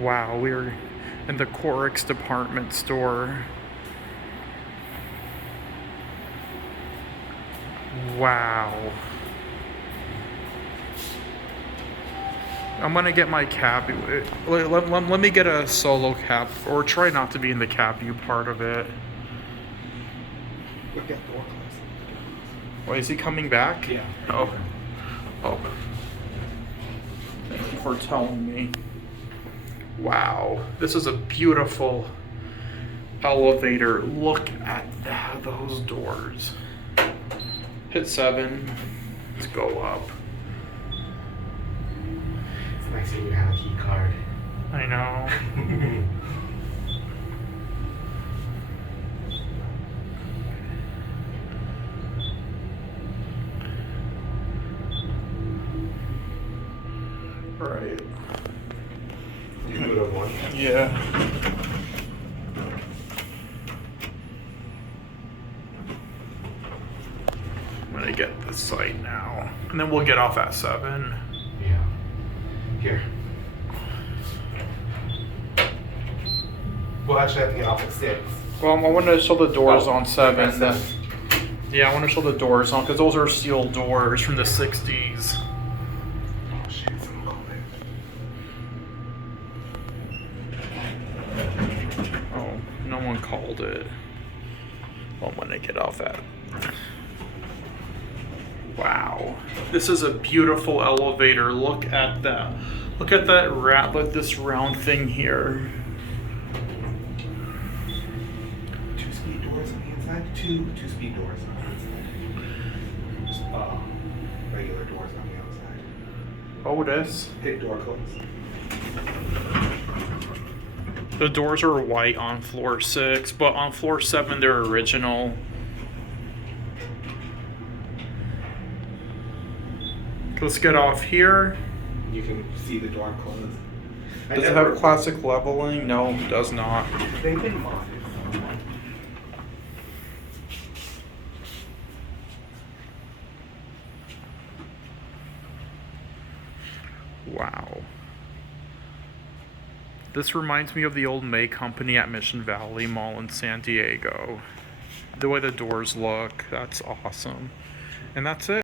Wow, we're in the Korrick's department store. Wow. I'm gonna get my cab. Let me get a solo cab, or try not to be in the cab view part of it. Look at door closed. Wait, is he coming back? Yeah. Oh. Oh. Thank you for telling me. Wow. This is a beautiful elevator. Look at those doors. Hit 7. Let's go up. It's nice that you have a key card. I know. Right. You do it at once. Yeah. I'm gonna get the site now. And then we'll get off at 7. Yeah. Here. We'll actually have to get off at 6. Well, I want to show the doors on 7. Okay, 7. Yeah, I want to show the doors on, because those are steel doors from the 60s. Oh shit, someone called it. Oh, no one called it. Well, I'm gonna get off at. Wow, this is a beautiful elevator. Look at that. Look at that look at this round thing here. 2 speed doors on the inside. Two speed doors on the inside. Just regular doors on the outside. Otis. Hit door closed. The doors are white on floor 6, but on floor 7 they're original. Let's get off here. You can see the door closed. Does it have classic leveling? No, it does not. They've been modded somewhat. Wow. This reminds me of the old May Company at Mission Valley Mall in San Diego. The way the doors look, that's awesome. And that's it.